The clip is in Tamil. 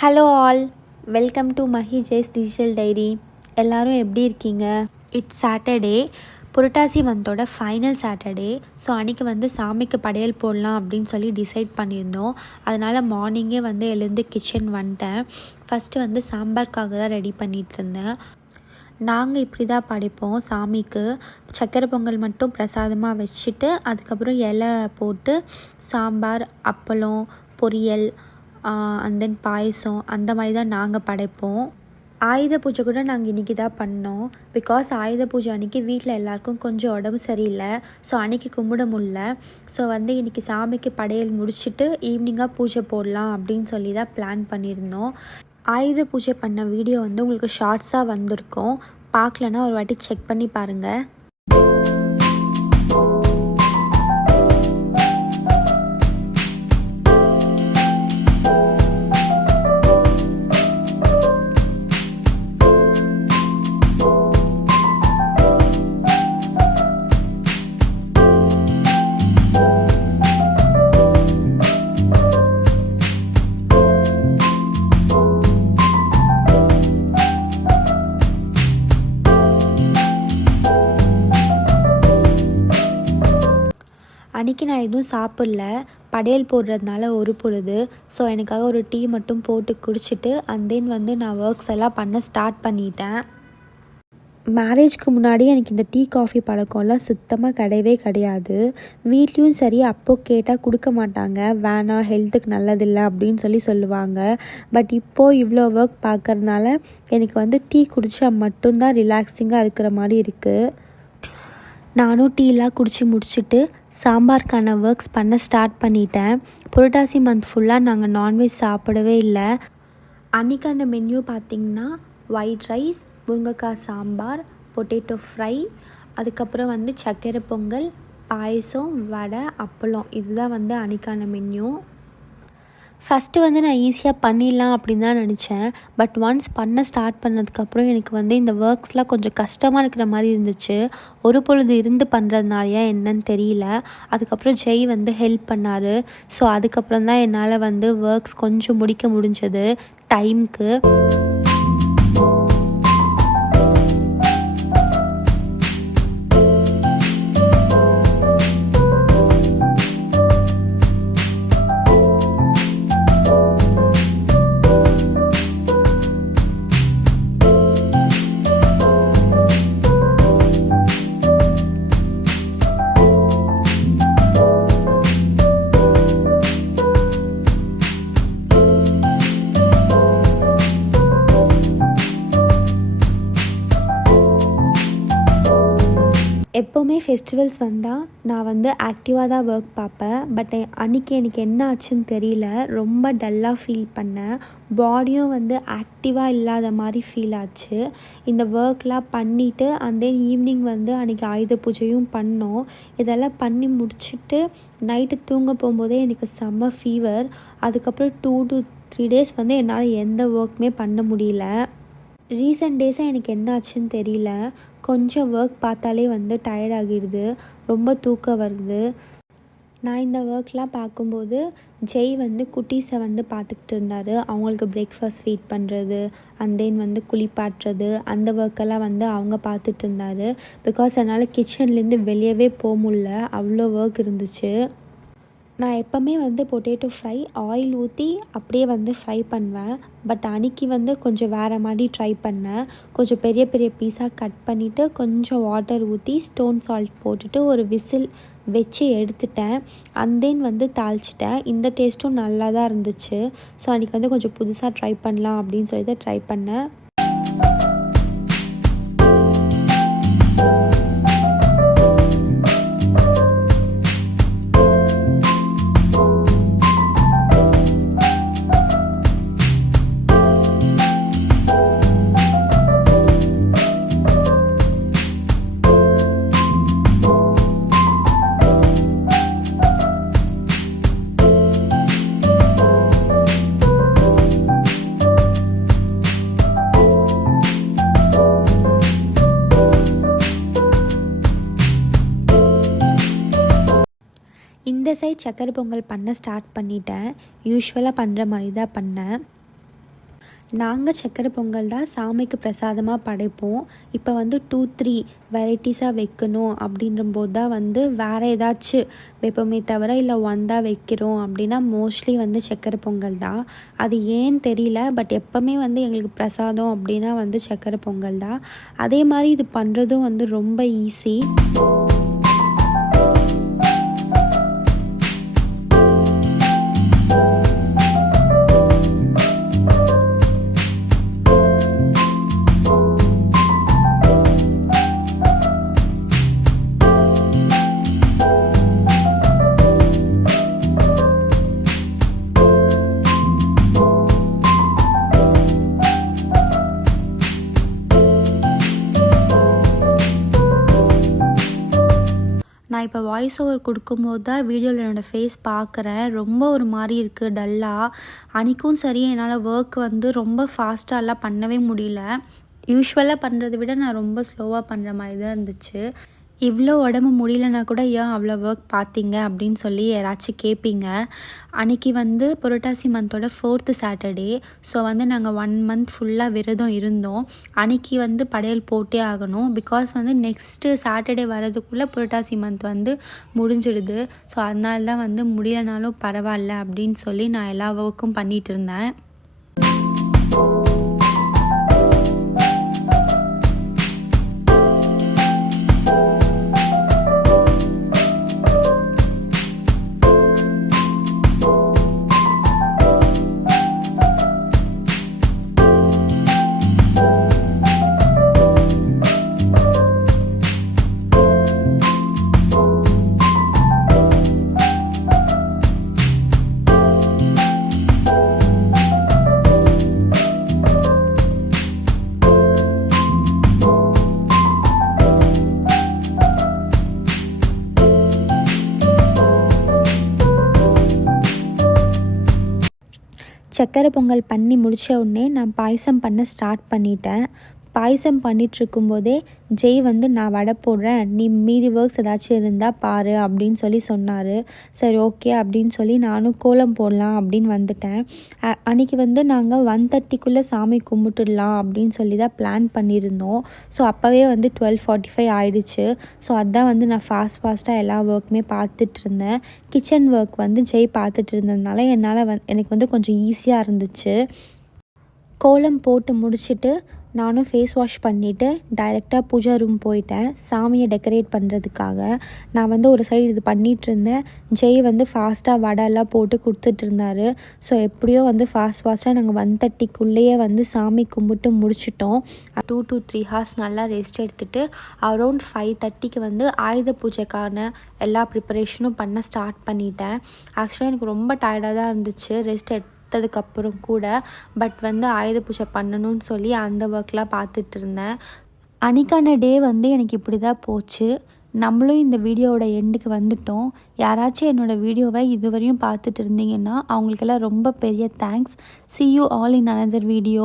Hello all, welcome to Mahi Jai's digital diary. எல்லோரும் எப்படி இருக்கீங்க? இட்ஸ் சாட்டர்டே, புரட்டாசி மந்தோட ஃபைனல் சாட்டர்டே. ஸோ அன்றைக்கி சாமிக்கு படையல் போடலாம் அப்படின்னு சொல்லி டிசைட் பண்ணியிருந்தோம். அதனால் மார்னிங்கே எழுந்து கிச்சன் வந்துட்டேன். ஃபஸ்ட்டு சாம்பார்க்காக தான் ரெடி பண்ணிகிட்டு இருந்தேன். நாங்கள் இப்படி தான் படைப்போம் சாமிக்கு. சக்கரை பொங்கல் மட்டும் பிரசாதமாக வச்சுட்டு அதுக்கப்புறம் இலை போட்டு சாம்பார், அப்பளம், பொரியல், அண்ட் தென் பாயசம் அந்த மாதிரி தான் நாங்கள் படைப்போம். ஆயுத பூஜை கூட நாங்கள் இன்றைக்கி தான் பண்ணோம். பிகாஸ் ஆயுத பூஜை அன்றைக்கி வீட்டில் எல்லாருக்கும் கொஞ்சம் உடம்பு சரியில்லை. ஸோ அன்றைக்கி கும்பிட முடியல. ஸோ இன்றைக்கி சாமிக்கு படையல் முடிச்சுட்டு ஈவினிங்காக பூஜை போடலாம் அப்படின்னு சொல்லி தான் பிளான் பண்ணியிருந்தோம். ஆயுத பூஜை பண்ண வீடியோ உங்களுக்கு ஷார்ட்ஸாக வந்திருக்கும். பார்க்கலன்னா ஒரு வாட்டி செக் பண்ணி பாருங்கள். அன்றைக்கி நான் எதுவும் சாப்பிடல, படையல் போடுறதுனால ஒரு பொழுது. ஸோ எனக்காக ஒரு டீ மட்டும் போட்டு குடிச்சிட்டு அண்ட் தென் நான் ஒர்க்ஸ் எல்லாம் பண்ண ஸ்டார்ட் பண்ணிட்டேன். மேரேஜ்க்கு முன்னாடி எனக்கு இந்த டீ காஃபி பழக்கம்லாம் சுத்தமாக கிடையவே கிடையாது. வீட்லேயும் சரி அப்போது கேட்டால் கொடுக்க மாட்டாங்க, வேணாம் ஹெல்த்துக்கு நல்லதில்லை அப்படின்னு சொல்லுவாங்க. பட் இப்போது இவ்வளோ ஒர்க் பார்க்கறதுனால எனக்கு டீ குடித்தா மட்டும்தான் ரிலாக்ஸிங்காக இருக்கிற மாதிரி இருக்குது. நானும் டீலாம் குடித்து முடிச்சுட்டு சாம்பாருக்கான ஒர்க்ஸ் பண்ண ஸ்டார்ட் பண்ணிட்டேன். புரட்டாசி மந்த் ஃபுல்லாக நாங்கள் நான்வெஜ் சாப்பிடவே இல்லை. அன்றைக்கான மென்யூ பார்த்திங்கன்னா ஒயிட் ரைஸ், முருங்கைக்காய் சாம்பார், பொட்டேட்டோ ஃப்ரை, அதுக்கப்புறம் சக்கரை பொங்கல், பாயசம், வடை, அப்பளம். இதுதான் அன்றைக்கான மென்யூ. ஃபஸ்ட்டு நான் ஈஸியாக பண்ணிடலாம் அப்படின்னு தான் நினச்சேன். பட் ஒன்ஸ் பண்ண ஸ்டார்ட் பண்ணதுக்கப்புறம் எனக்கு இந்த ஒர்க்ஸ்லாம் கொஞ்சம் கஷ்டமாக இருக்கிற மாதிரி இருந்துச்சு. ஒரு பொழுது இருந்து பண்ணுறதுனாலையா என்னன்னு தெரியல. அதுக்கப்புறம் ஜெய் ஹெல்ப் பண்ணார். ஸோ அதுக்கப்புறம் தான் என்னால் ஒர்க்ஸ் கொஞ்சம் முடிக்க முடிஞ்சது டைமுக்கு. எப்போவுமே ஃபெஸ்டிவல்ஸ் வந்தால் நான் ஆக்டிவாக தான் ஒர்க் பார்ப்பேன். பட் அன்றைக்கி எனக்கு என்ன ஆச்சுன்னு தெரியல, ரொம்ப டல்லாக ஃபீல் பண்ணேன். பாடியும் ஆக்டிவாக இல்லாத மாதிரி ஃபீல் ஆச்சு. இந்த ஒர்க்லாம் பண்ணிவிட்டு அண்ட் தென் ஈவினிங் அன்றைக்கி ஆயுத பூஜையும் பண்ணோம். இதெல்லாம் பண்ணி முடிச்சுட்டு நைட்டு தூங்க போகும்போதே எனக்கு செம்ம ஃபீவர். அதுக்கப்புறம் 2 to 3 days என்னால் எந்த ஒர்க்குமே பண்ண முடியல. ரீசெண்ட் டேஸாக எனக்கு என்ன ஆச்சுன்னு தெரியல, கொஞ்சம் ஒர்க் பார்த்தாலே டயர்ட் ஆகிடுது, ரொம்ப தூக்கம் வருது. நான் இந்த ஒர்க்லாம் பார்க்கும்போது ஜெய் குட்டீஸை பார்த்துக்கிட்டு இருந்தார். அவங்களுக்கு பிரேக்ஃபாஸ்ட் ஃபீட் பண்ணுறது அண்ட் தென் குளிப்பாட்டுறது அந்த ஒர்க்கெல்லாம் அவங்க பார்த்துட்டு இருந்தார். பிகாஸ் என்னால் கிச்சன்லேருந்து வெளியவே போக முடியல, அவ்வளோ ஒர்க் இருந்துச்சு. நான் எப்போவுமே பொட்டேட்டோ ஃப்ரை ஆயில் ஊற்றி அப்படியே ஃப்ரை பண்ணுவேன். பட் அன்றைக்கி கொஞ்சம் வேறு மாதிரி ட்ரை பண்ணேன். கொஞ்சம் பெரிய பெரிய பீஸாக கட் பண்ணிவிட்டு கொஞ்சம் வாட்டர் ஊற்றி ஸ்டோன் சால்ட் போட்டுட்டு ஒரு விசில் வச்சு எடுத்துட்டேன். அண்ட் தென் தாளிச்சிட்டேன். இந்த டேஸ்ட்டும் நல்லா தான் இருந்துச்சு. ஸோ அன்றைக்கி கொஞ்சம் புதுசாக ட்ரை பண்ணலாம் அப்படின்னு சொல்லி தான் ட்ரை பண்ணேன். இந்த சைட் சக்கரை பொங்கல் பண்ண ஸ்டார்ட் பண்ணிட்டேன். யூஸ்வலாக பண்ணுற மாதிரி தான் பண்ணேன். நாங்கள் சக்கரை பொங்கல் தான் சாமிக்கு பிரசாதமாக படைப்போம். இப்போ வந்து 2-3 வெரைட்டிஸாக வைக்கணும் அப்படின்றபோது தான் வந்து வேறு ஏதாச்சும் வைப்போமே தவிர இல்லை தான் வைக்கிறோம் அப்படின்னா மோஸ்ட்லி வந்து சக்கரை பொங்கல் தான். அது ஏன்னு தெரியல, பட் எப்போவுமே வந்து எங்களுக்கு பிரசாதம் அப்படின்னா வந்து சக்கரை பொங்கல் தான். அதே மாதிரி இது பண்ணுறதும் வந்து ரொம்ப ஈஸி. நான் இப்போ வாய்ஸ் ஓவர் கொடுக்கும்போது தான் வீடியோவில் என்னோடய ஃபேஸ் பார்க்குறேன். ரொம்ப ஒரு மாதிரி இருக்குது டல்லாக. அன்றைக்கும் சரி என்னால் ஒர்க் வந்து ரொம்ப ஃபாஸ்ட்டாலாம் பண்ணவே முடியல. யூஸ்வலாக பண்ணுறதை விட நான் ரொம்ப ஸ்லோவாக பண்ணுற மாதிரி தான் இருந்துச்சு. இவ்வளோ உடம்பு முடியலனா கூட ஏன் அவ்வளோ ஒர்க் பார்த்தீங்க அப்படின்னு சொல்லி யாராச்சும் கேட்பீங்க. அன்றைக்கி வந்து புரட்டாசி மந்தோட 4th சாட்டர்டே. ஸோ வந்து நாங்கள் 1 மந்த் ஃபுல்லாக விரதம் இருந்தோம். அன்றைக்கி வந்து படையல் போட்டே ஆகணும். பிகாஸ் வந்து நெக்ஸ்ட்டு சாட்டர்டே வரதுக்குள்ளே புரட்டாசி மந்த் வந்து முடிஞ்சிடுது. ஸோ அதனால தான் வந்து முடியலனாலும் பரவாயில்ல அப்படின்னு சொல்லி நான் எல்லா ஒர்க்கும் பண்ணிகிட்டு இருந்தேன். சக்கரை பொங்கல் பண்ணி முடித்த உடனே நான் பாயசம் பண்ண ஸ்டார்ட் பண்ணிட்டேன். பாயசம் பண்ணிகிட்ருக்கும்போதே ஜெய் வந்து நான் வடை போடுறேன், நீ மீதி ஒர்க்ஸ் ஏதாச்சும் இருந்தால் பாரு அப்படின்னு சொல்லி சொன்னார். சரி ஓகே அப்படின்னு சொல்லி நானும் கோலம் போடலாம் அப்படின்னு வந்துட்டேன். அன்றைக்கி வந்து நாங்கள் 1:30க்குள்ளே சாமி கும்பிட்டுடலாம் அப்படின்னு சொல்லி தான் பிளான் பண்ணியிருந்தோம். ஸோ அப்போவே வந்து 12:45 ஆகிடுச்சு. ஸோ அதுதான் வந்து நான் ஃபாஸ்ட்டாக எல்லா ஒர்க்குமே பார்த்துட்டு இருந்தேன். கிச்சன் ஒர்க் வந்து ஜெய் பார்த்துட்டு இருந்ததுனால என்னால் எனக்கு வந்து கொஞ்சம் ஈஸியாக இருந்துச்சு. கோலம் போட்டு முடிச்சுட்டு நானும் ஃபேஸ் வாஷ் பண்ணிவிட்டு டைரெக்டாக பூஜா ரூம் போயிட்டேன் சாமியை டெக்கரேட் பண்ணுறதுக்காக. நான் வந்து ஒரு சைடு இது பண்ணிகிட்ருந்தேன். ஜெய் வந்து ஃபாஸ்ட்டாக வடைலாம் போட்டு கொடுத்துட்ருந்தார். ஸோ எப்படியோ வந்து ஃபாஸ்ட்டாக நாங்கள் 1:30க்குள்ளேயே வந்து சாமி கும்பிட்டு முடிச்சிட்டோம். 2 to 3 ஹார்ஸ் நல்லா ரெஸ்ட் எடுத்துகிட்டு அரௌண்ட் 5:30க்கு வந்து ஆயுத பூஜைக்கான எல்லா ப்ரிப்பரேஷனும் பண்ண ஸ்டார்ட் பண்ணிட்டேன். ஆக்சுவலாக எனக்கு ரொம்ப டயர்டாக தான் இருந்துச்சு ரெஸ்ட் எடுத்ததுக்கப்புறம் கூட. பட் வந்து ஆயுத பூஜை பண்ணணும்னு சொல்லி அந்த ஒர்க்லாம் பார்த்துட்டு இருந்தேன். அன்றைக்கான டே வந்து எனக்கு இப்படி தான் போச்சு. நம்மளும் இந்த வீடியோவோட எண்டுக்கு வந்துட்டோம். யாராச்சும் என்னோடய வீடியோவை இதுவரையும் பார்த்துட்டு இருந்தீங்கன்னா அவங்களுக்கெல்லாம் ரொம்ப பெரிய thanks. See you all in another video.